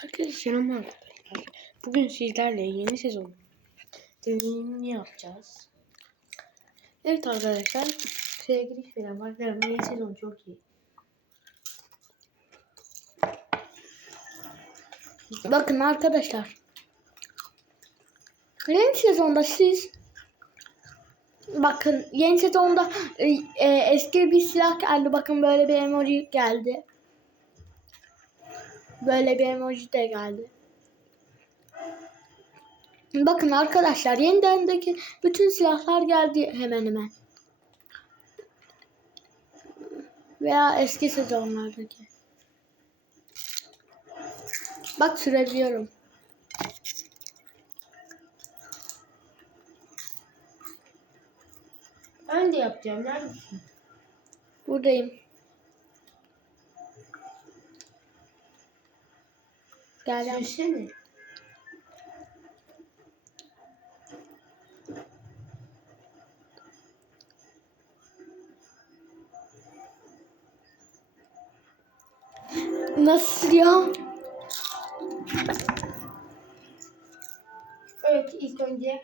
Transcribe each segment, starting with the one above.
Herkese selam arkadaşlar. Bugün sizlerle yeni sezon deneyimini yapacağız. Evet arkadaşlar. Giriş falan başlayalım. Yeni sezon çok iyi. Bakın arkadaşlar. Yeni sezonda siz Bakın yeni sezonda e, e, eski bir silah geldi. Bakın böyle bir emoji geldi. Böyle bir emoji de geldi. Bakın arkadaşlar yenidendeki bütün silahlar geldi hemen hemen. Veya eski sezonlardaki. Bak sürebiliyorum. Ben de yapacağım. Neredesin? Buradayım. Geldim. Sürsene. Nasıl ya? Evet ilk önce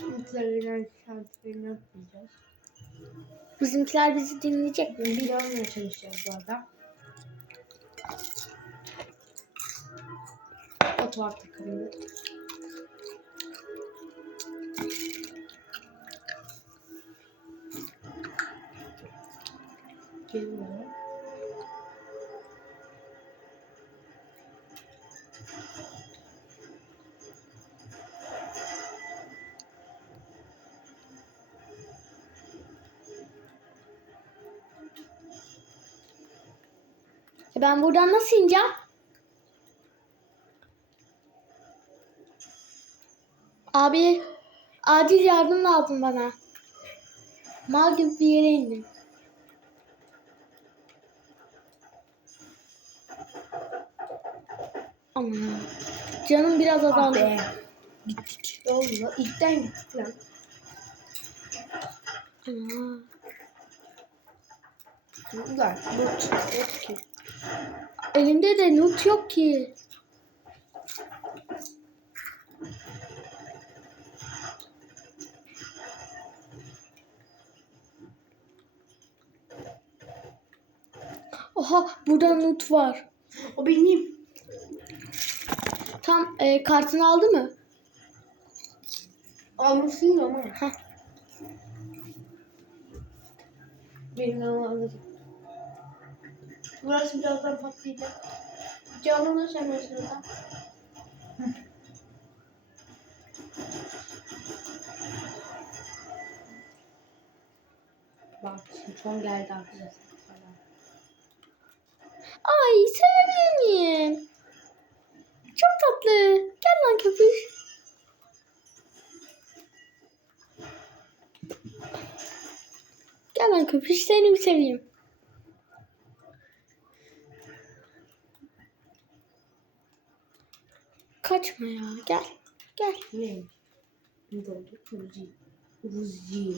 Mutlarıyla şarkılarını yapacağız. Bizimkiler bizi dinleyecek mi? Bir olmaya çalışacağız bu arada. Var takımında. Geliyor. E Ben buradan nasıl ineceğim? Abi acil yardım lazım bana. Mal gibi bir yere indim. Aman. Canım biraz Ah azaldı. be. Gittik. Oldu. İlkten gittik lan. Aa. Ulan çıktı ki. Elimde de not yok ki. Oha burada not var. O benim. Tam e, kartını aldı mı? Almışsın ama. Heh. Benim anladım. Burası birazdan patlayacak. Canlı hemen şurada. Bak son geldi arkadaşlar. Ay sevebilir miyim? Çok tatlı. Gel lan köpüş. Gel lan köpüş seni bir seveyim. Kaçma ya gel. Gel. Ne? Ne oldu? Uzi. Uzi.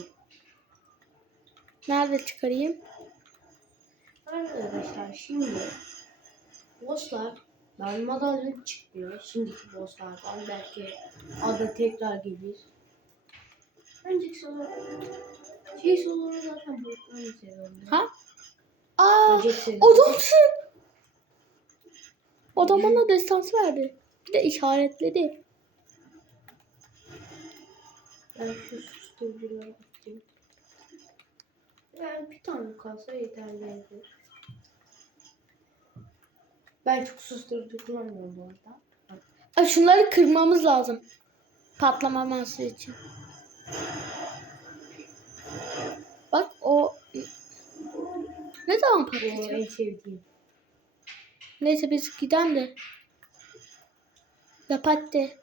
Nerede çıkarayım? Arkadaşlar şimdi bosslar darmadan çıkmıyor. Şimdiki bosslardan belki adı tekrar gelir. Önceki soru şey soruları zaten bulutlarını seviyorum. ben. Ha? Aa adamsın. Adam bana destansı verdi. Bir de işaretledi. Ben şu susturucuları atayım. Yani bir tane kalsa yeterlidir. Ben çok susturucu kullanmıyorum bu arada. Aa, şunları kırmamız lazım. Patlamaması için. Bak o ne zaman patlayacak? en sevdiğim. Neyse biz giden de. Lapatte.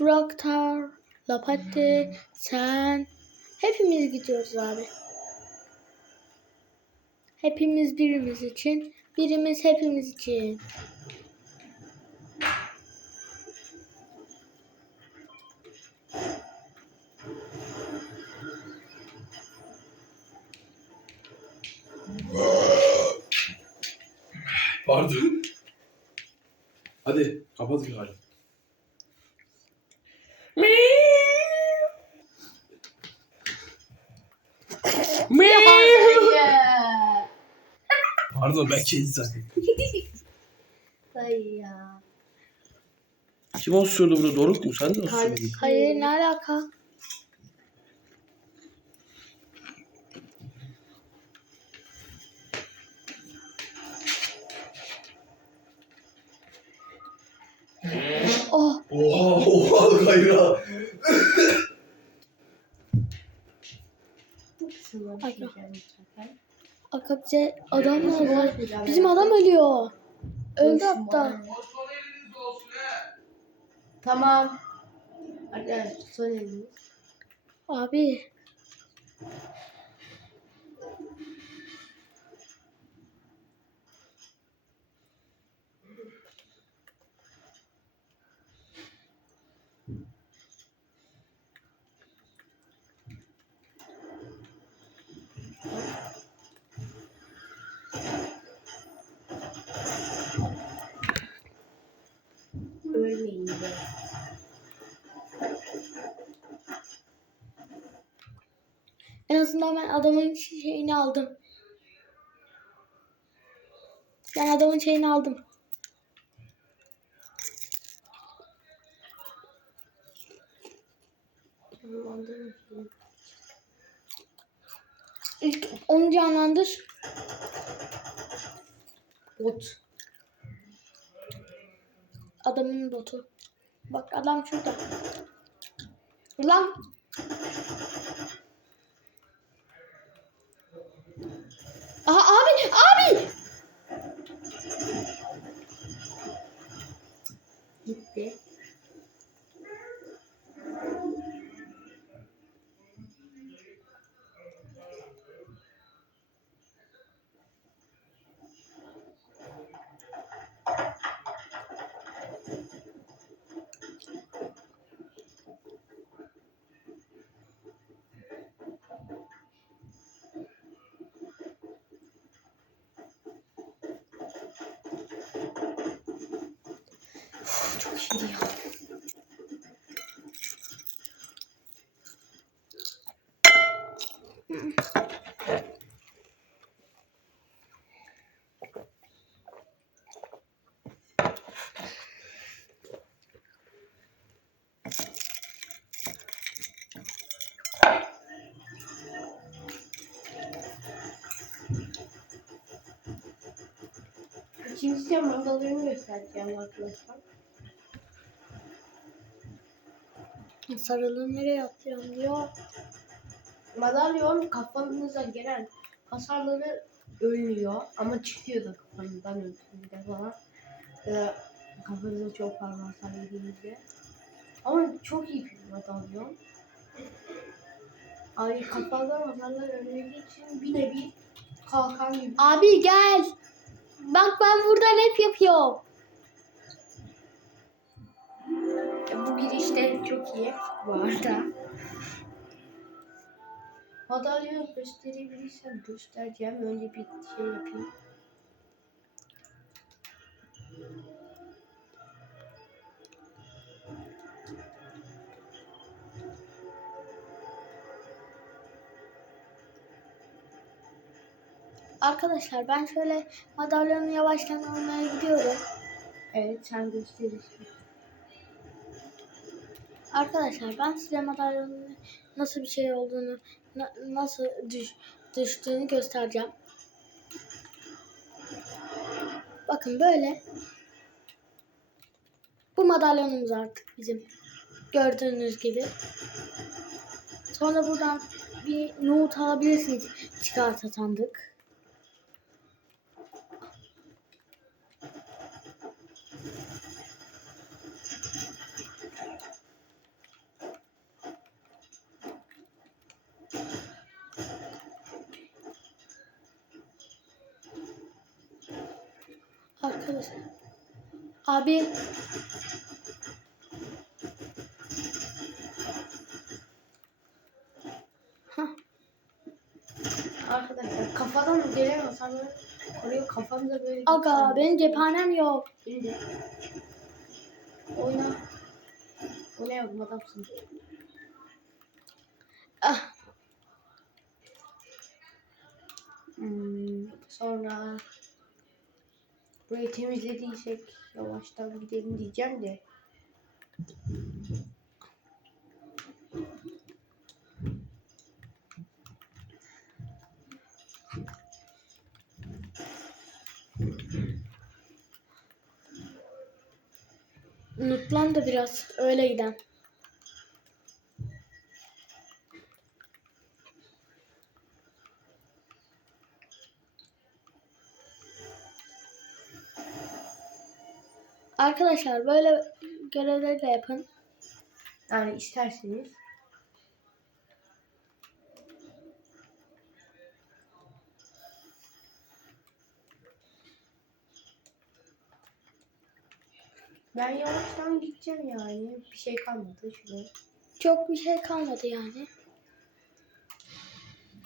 Braktar. Lapatte. Sen. Hepimiz gidiyoruz abi. Hepimiz birimiz için. Birimiz hepimiz için. Pardon. Hadi kapat bir hali. Hayır. Zannettim. Hayır ya. Kim osurdu bunu? Doruk mu? Sen de osurdun. Hayır ne alaka? Oh Oha oha gayra. Bu kısımda Ay, bir şey diyeceğim zaten. akabinde adam mı var? Bizim adam ölüyor. Öldü hatta. Tamam. Arkadaşlar son elimiz. Abi. Azından ben adamın şeyini aldım. Ben adamın şeyini aldım. İlk onu canlandır. Bot. Adamın botu. Bak adam şurada. Lan. Aha abi abi. Gitti. Çok iyi İkinci de mandalarını göstereceğim arkadaşlar. Sarılı nereye atacağım diyor. Madalyon kafanıza gelen hasarları ölmüyor ama çıkıyor da kafanızdan ölçüsünde falan. Ee, kafanıza çok fazla hasar yediğinizde. Ama çok iyi bir madalyon. Ay kafadan hasarlar ölmediği için bir nevi kalkan gibi. Abi gel. Bak ben burada rap yapıyorum. Girişte çok iyi bu arada. Madalyon gösterebilirsem göstereceğim. Önce bir şey yapayım. Arkadaşlar ben şöyle madalyonu yavaştan almaya gidiyorum. Evet sen gösterirsin. Arkadaşlar ben size madalyonun nasıl bir şey olduğunu, na- nasıl düş, düştüğünü göstereceğim. Bakın böyle. Bu madalyonumuz artık bizim. Gördüğünüz gibi. Sonra buradan bir nohut alabilirsiniz çıkarsa sandık. Arkadaşlar. Abi Hah, Arkadaşlar kafadan hasarları Oraya kafamda böyle... Aga benim cephanem yok. Benim de. Oyna. Oyna yavrum adamsın. Ah. Hmm, sonra burayı temizlediysek yavaştan gidelim diyeceğim de. Nutlan da biraz öyle giden. Arkadaşlar böyle görevleri de yapın. Yani isterseniz. Ben yavaştan gideceğim yani. Bir şey kalmadı şurada. Çok bir şey kalmadı yani.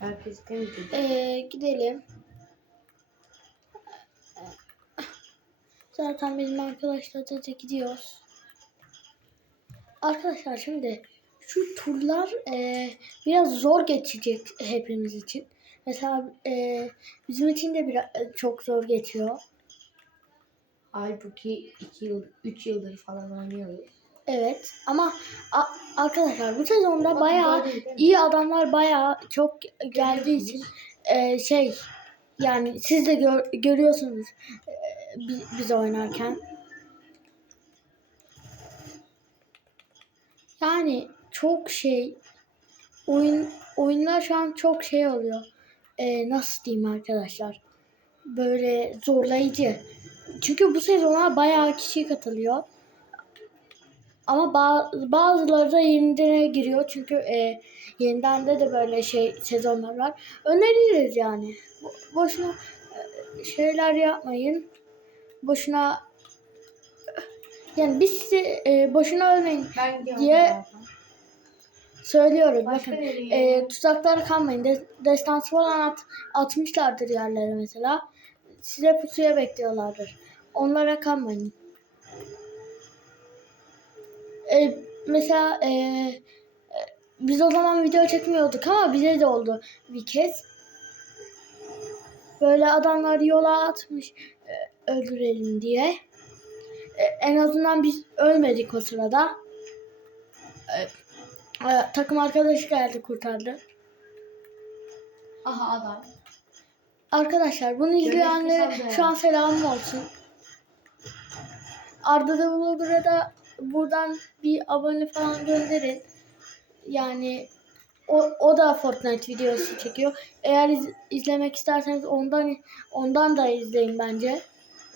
Herkes temizledi. Ee, gidelim. Zaten bizim arkadaşlar da gidiyoruz. Arkadaşlar şimdi şu turlar e, biraz zor geçecek hepimiz için. Mesela e, bizim için de biraz e, çok zor geçiyor. Halbuki 2 yıl, 3 yıldır falan oynuyoruz. Evet ama arkadaşlar bu sezonda Bakın bayağı iyi adamlar bayağı çok geldiği için e, şey yani siz de gör- görüyorsunuz e, bi- biz oynarken. Yani çok şey oyun oyunlar şu an çok şey oluyor. E, nasıl diyeyim arkadaşlar? Böyle zorlayıcı. Çünkü bu sezona bayağı kişi katılıyor. Ama ba- bazıları da yeniden giriyor. Çünkü e, yeniden de de böyle şey sezonlar var. Öneririz yani. Bo- boşuna e, şeyler yapmayın. Boşuna yani biz size e, boşuna ölmeyin Ben diye- zaten. söylüyoruz. Başka Bakın e, tuzaklara kalmayın. De- destansı falan at- atmışlardır yerlere mesela. Size pusuya bekliyorlardır. Onlara kalmayın. E, mesela e, e, biz o zaman video çekmiyorduk ama bize de oldu bir kez. Böyle adamlar yola atmış öldürelim diye. E, en azından biz ölmedik o sırada. E, e, takım arkadaşı geldi kurtardı. Aha adam. Arkadaşlar bunu izleyenlere şu an selamım olsun. Arda da Vlogger'a da buradan bir abone falan gönderin. Yani o, o da Fortnite videosu çekiyor. Eğer iz- izlemek isterseniz ondan ondan da izleyin bence.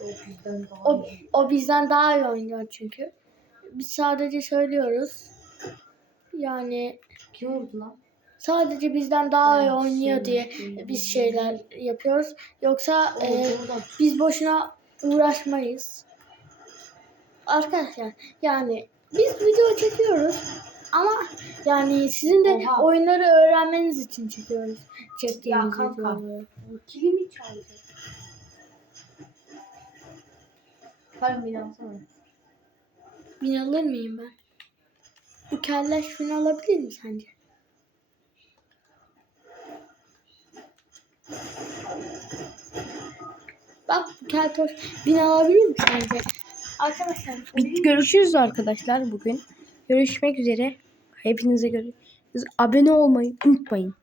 O bizden daha O, iyi. o bizden daha iyi oynuyor çünkü. Biz sadece söylüyoruz. Yani Kim vurdu lan? sadece bizden daha iyi oynuyor şey- diye biz şeyler yapıyoruz. Yoksa e, biz boşuna uğraşmayız. Arkadaşlar yani biz video çekiyoruz ama yani sizin de Oha. oyunları öğrenmeniz için çekiyoruz. Çektiğimiz Ya kanka. videoları. kilimi çaldı. Kalbim beni alsana. Bin alır mıyım ben? Bu kelleş bin alabilir mi sence? Bak bu keltoş bin alabilir mi sence? Arkadaşlar Görüşürüz arkadaşlar bugün. Görüşmek üzere. Hepinize görüşürüz. Abone olmayı unutmayın.